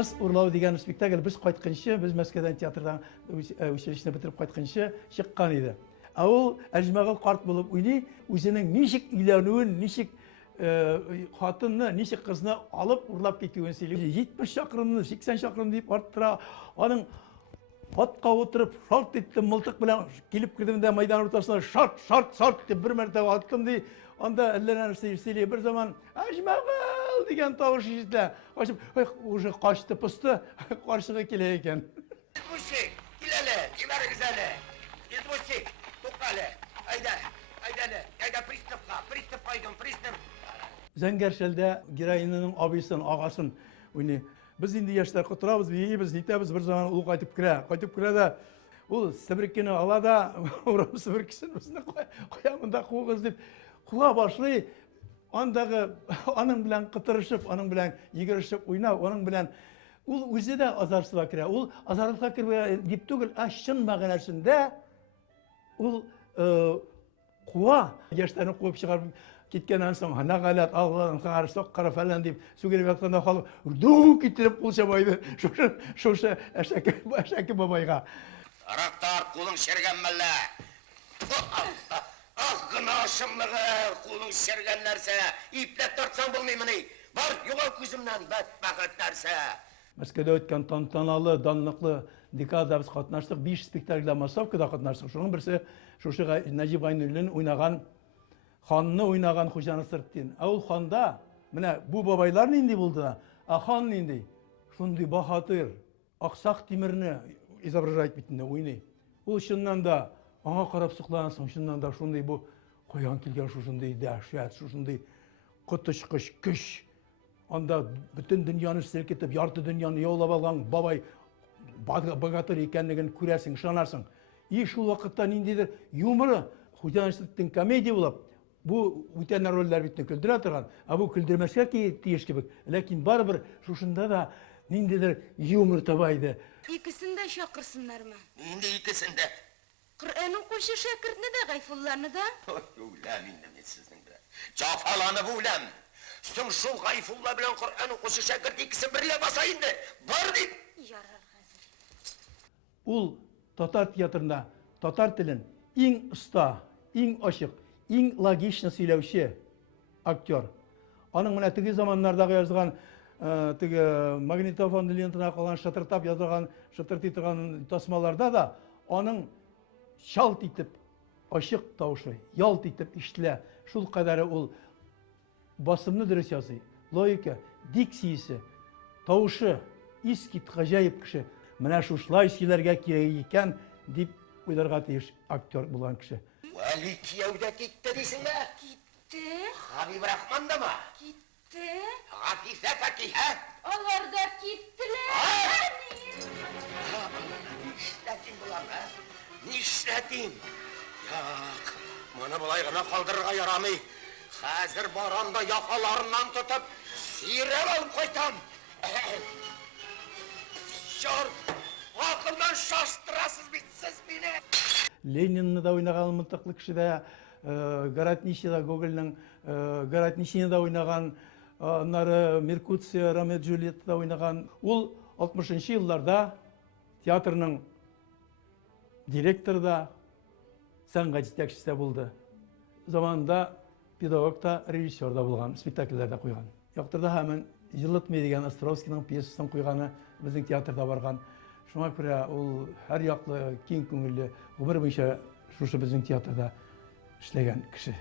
Қыз ұрлау деген спектакль біз қайтқанша, біз Мәскеуден театрдан училищені бітіріп қайтқанша шыққан еді. Ол Әжмағыл қарт болып ойнай, өзінің нешік үйленуін, нешік қатынны, нешік қызны алып ұрлап кетуін сөйлейді. 70 шақырымны, 80 шақырым deyip арттыра, оның атқа отырып, шарт етті мылтық білен келіп кірдімде майдан ортасына шарт деп бір мәртебе аттым дей, онда әллерін сөйлей бір заман Әжмағыл деген тауыш ешті. Уже қашты пысты, қаршыға келе екен. Дедбусик, келелі, кемәріңіз әлі. Дедбусик, тоққалы, айда приступқа айдың, приступ. Зәңгәршәлдә героинаның абысын, ағасын ойнай. Біз енді яшьтәр құтырабыз, бейгейбіз, нетәбіз, бір заман ол қайтып кірә да, ол сібіркені алада, ұрам сібіркісін бізді қоямында қуғыз деп, қуға башлай, аның білән қытырышып, аның білән егірішіп ойнау, аның білән ол өзі де азарсыға кірә. Ол азарлыққа кірбе деп түгіл, шын мағынасында ол қуа яшьтәрін қуып шығарып кеткеннен соң, нағалат, алғалан, қарысық, қарафәлән деп сөгелеп жатқанда халық үрдіу кетіріп қол шабайды, шошы әшәкі бабайға. Арақтар, қолың шерген мәлі. Аққына ашымлығы, қолың шерген нәрсе. Иплет тартсаң болмаймын. Бар, юғал көзімнен бәт-бәқіт нәрсе. Мәскеуде өткен тантаналы, данлықлы декада біз қатынаштық, 5 спектакльда массовкада қатынаштық. Шоның бірсі Шошы Нәжип Айнүлін ойнаған, ханны ойнаған Хожаны Сырттен. Ол ханда, міне, бұл бабайлар нендей болды да, хан нендей, шындай бахатыр, ақсақ темірні изображать бетінде ойнай. Ол шыннан да, аңа қарап сұқланасың, шыннан да шындай бұл қоян келген шындай дәшәт, шындай құтышқыш, күш. Анда бүтін дүнияны селкетіп, ярты дүнияны яулап алған бабай богатыр екенлігін көресің, шанарсың. Шул вақытта нендейдір юморы, Хожаны Сырттен комедия болып, бұл өтен рөллер бітін күлдіре тұрған, бұл күлдірмеске тиеш кебек. Ләкин барбір шушында да нендейдір юмор табайды. İkisinde şakırsınlar mı? Neyinde ikisinde? Kur'an'ın koşu şakırtını da gayfullarını da. Ulan indemet sizin de. Cafalanı bu ulan. Sen şu gayfulla bilen Kur'an'ın koşu şakırt ikisi birle basayın de. Var deyip. Yarar hazır. Ул татар театрында татар тілін ең ұста, ең ашық, ең логично сөйлеуші актер. Аның мына тіге заманнардағы жазған, тіге магнитофон лентына қалған шатыртап жазған, шатыртып тасмаларда да аның шалт етіп, ашық таушы, ялт етіп іштілі. Шул қадары ол басымны дұрыс ясый, логика, диксиясы, таушы, искит, ғажайып кіші. Менә шушлай сөйләргә кирәк икән дип уйларга тиеш актер булган кеше. Вәли кияүдә китте дисең бә? Gitti. Хабиб Рахман да ма? Gitti. Гafифә Фәкиһә? Onlar da gittiler. Нишләтим булам, ә? Нишләтим? Як, моны болай гына калдырырга ярамый. Хәзер барам да якаларыннан тотып, сирәп алып кайтам. Ақылдан шаштырасыз бітсіз мені. Ленинні да ойнаған мылтықлы кіші де, Городничий да, Гогольның Городничийні да ойнаған, онары Меркуция, Ромео и Джульетта да ойнаған. Ол 60-ші жылларда театрның директоры да, сәнға жетекшісі болды. Заманында педагог та, режиссер да болған, спектакльлерді қойған. Яқтырда həmin Жылытмай деген Островскийның пьесасын қойғаны біздің театрда барған. Шуңа күрә ул һәр яклы киң күңелле, гомер буенча шушы безнең театрда эшләгән кеше.